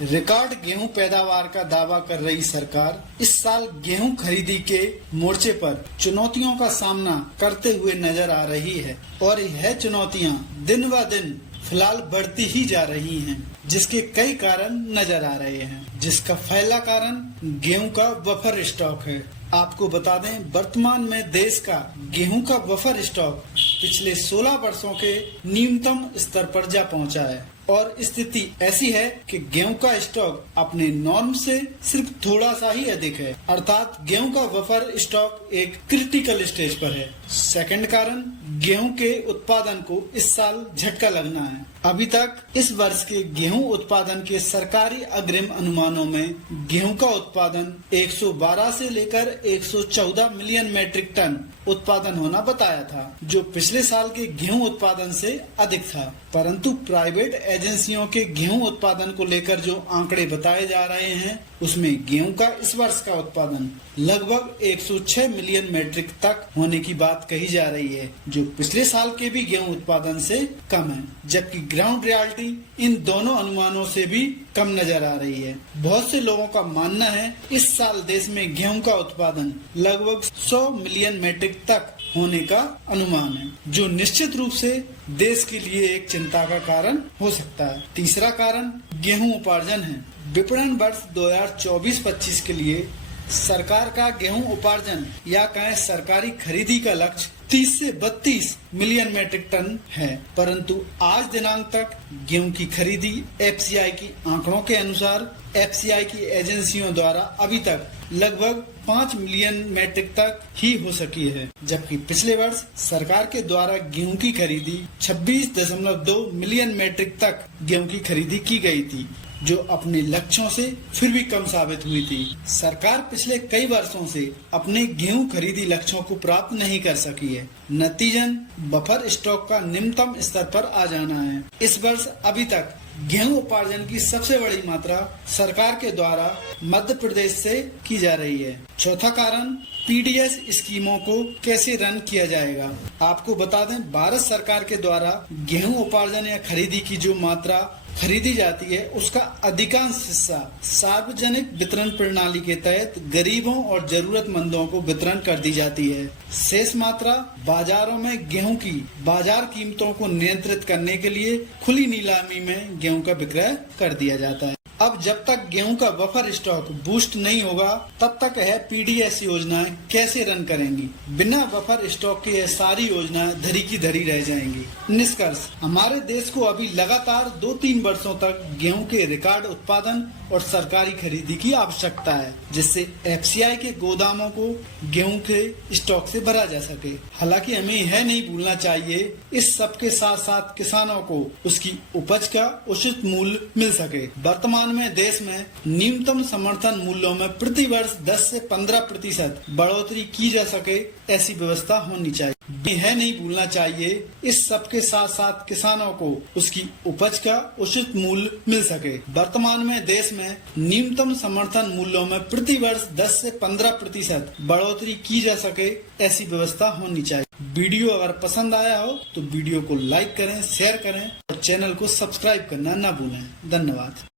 Record गेहूं पैदावार का दावा कर रही सरकार इस साल गेहूं खरीदी के मोर्चे पर चुनौतियों का सामना करते हुए नजर आ रही है और यह चुनौतियां दिन ब दिन फिलहाल बढ़ती ही जा रही हैं, जिसके कई कारण नजर आ रहे हैं। जिसका पहला कारण गेहूं का बफर स्टॉक है। आपको बता दें, वर्तमान में देश का गेहूं का बफर स्टॉक पिछले 16 वर्षों के न्यूनतम स्तर पर जा पहुंचा है और स्थिति ऐसी है कि गेहूं का स्टॉक अपने नॉर्म से सिर्फ थोड़ा सा ही अधिक है, अर्थात गेहूं का बफर स्टॉक एक क्रिटिकल स्टेज पर है। सेकंड कारण गेहूं के उत्पादन को इस साल झटका लगना है। अभी तक इस वर्ष के गेहूं उत्पादन के सरकारी अग्रिम अनुमानों में गेहूं का उत्पादन 112 से लेकर 114 मिलियन मैट्रिक टन उत्पादन होना बताया था, जो पिछले साल के गेहूं उत्पादन से अधिक था। परंतु प्राइवेट एजेंसियों के गेहूं उत्पादन को लेकर जो आंकड़े बताए जा रहे हैं, उसमें गेहूं का इस वर्ष का उत्पादन लगभग 106 मिलियन मैट्रिक तक होने की बात कही जा रही है, जो पिछले साल के भी गेहूं उत्पादन से कम है। जबकि ग्राउंड रियलिटी इन दोनों अनुमानों से भी कम नजर आ रही है। बहुत से लोगों का मानना है इस साल देश में गेहूं का उत्पादन लगभग 100 मिलियन मैट्रिक तक होने का अनुमान है, जो निश्चित रूप से देश के लिए एक चिंता का कारण हो सकता है। तीसरा कारण गेहूं उपार्जन है। विपणन वर्ष 2024-25 के लिए सरकार का गेहूं उपार्जन या कहें सरकारी खरीदी का लक्ष्य 30 से 32 मिलियन मैट्रिक टन है, परंतु आज दिनांक तक गेहूं की खरीदी एफसीआई की आंकड़ों के अनुसार एफसीआई की एजेंसियों द्वारा अभी तक लगभग 5 मिलियन मैट्रिक तक ही हो सकी है, जबकि पिछले वर्ष सरकार के द्वारा गेहूं की खरीदी 26.2 मिलियन मैट्रिक तक गेहूं की खरीदी की गई थी, जो अपने लक्ष्यों से फिर भी कम साबित हुई थी। सरकार पिछले कई वर्षों से अपने गेहूं खरीदी लक्ष्यों को प्राप्त नहीं कर सकी है। नतीजन बफर स्टॉक का निम्नतम स्तर पर आ जाना है। इस वर्ष अभी तक गेहूं उपार्जन की सबसे बड़ी मात्रा सरकार के द्वारा मध्य प्रदेश से की जा रही है। चौथा कारण पीडीएस स्कीमों को कैसे रन किया जाएगा। आपको बता दें, भारत सरकार के द्वारा गेहूं उपार्जन या खरीदी की जो मात्रा खरीदी जाती है, उसका अधिकांश हिस्सा सार्वजनिक वितरण प्रणाली के तहत गरीबों और जरूरतमंदों को वितरण कर दी जाती है। शेष मात्रा बाजारों में गेहूं की बाजार कीमतों को नियंत्रित करने के लिए खुली नीलामी में गेहूं का विक्रय कर दिया जाता है। अब जब तक गेहूं का बफर स्टॉक बूस्ट नहीं होगा, तब तक यह पीडीएस योजनाएं कैसे रन करेंगी। बिना बफर स्टॉक के यह सारी योजनाएं धरी की धरी रह जाएंगी। निष्कर्ष, हमारे देश को अभी लगातार 2-3 वर्षों तक गेहूं के रिकॉर्ड उत्पादन और सरकारी खरीदी की आवश्यकता है, जिससे एफसीआई के गोदामों को गेहूं के स्टॉक से भरा जा सके। हालांकि हमें यह नहीं भूलना चाहिए, इस सब के साथ साथ किसानों को उसकी उपज का उचित मूल्य मिल सके। वर्तमान में देश में न्यूनतम समर्थन मूल्यों में प्रति वर्ष 10 से 15% बढ़ोतरी की जा सके, ऐसी व्यवस्था होनी चाहिए। यह नहीं भूलना चाहिए, इस सब के साथ साथ किसानों को उसकी उपज का उचित मूल्य मिल सके। वर्तमान में देश में न्यूनतम समर्थन मूल्यों में प्रति वर्ष 10 से 15% बढ़ोतरी की जा सके, ऐसी व्यवस्था होनी चाहिए। वीडियो अगर पसंद आया हो तो वीडियो को लाइक करें, शेयर करें और चैनल को सब्सक्राइब करना न भूलें। धन्यवाद।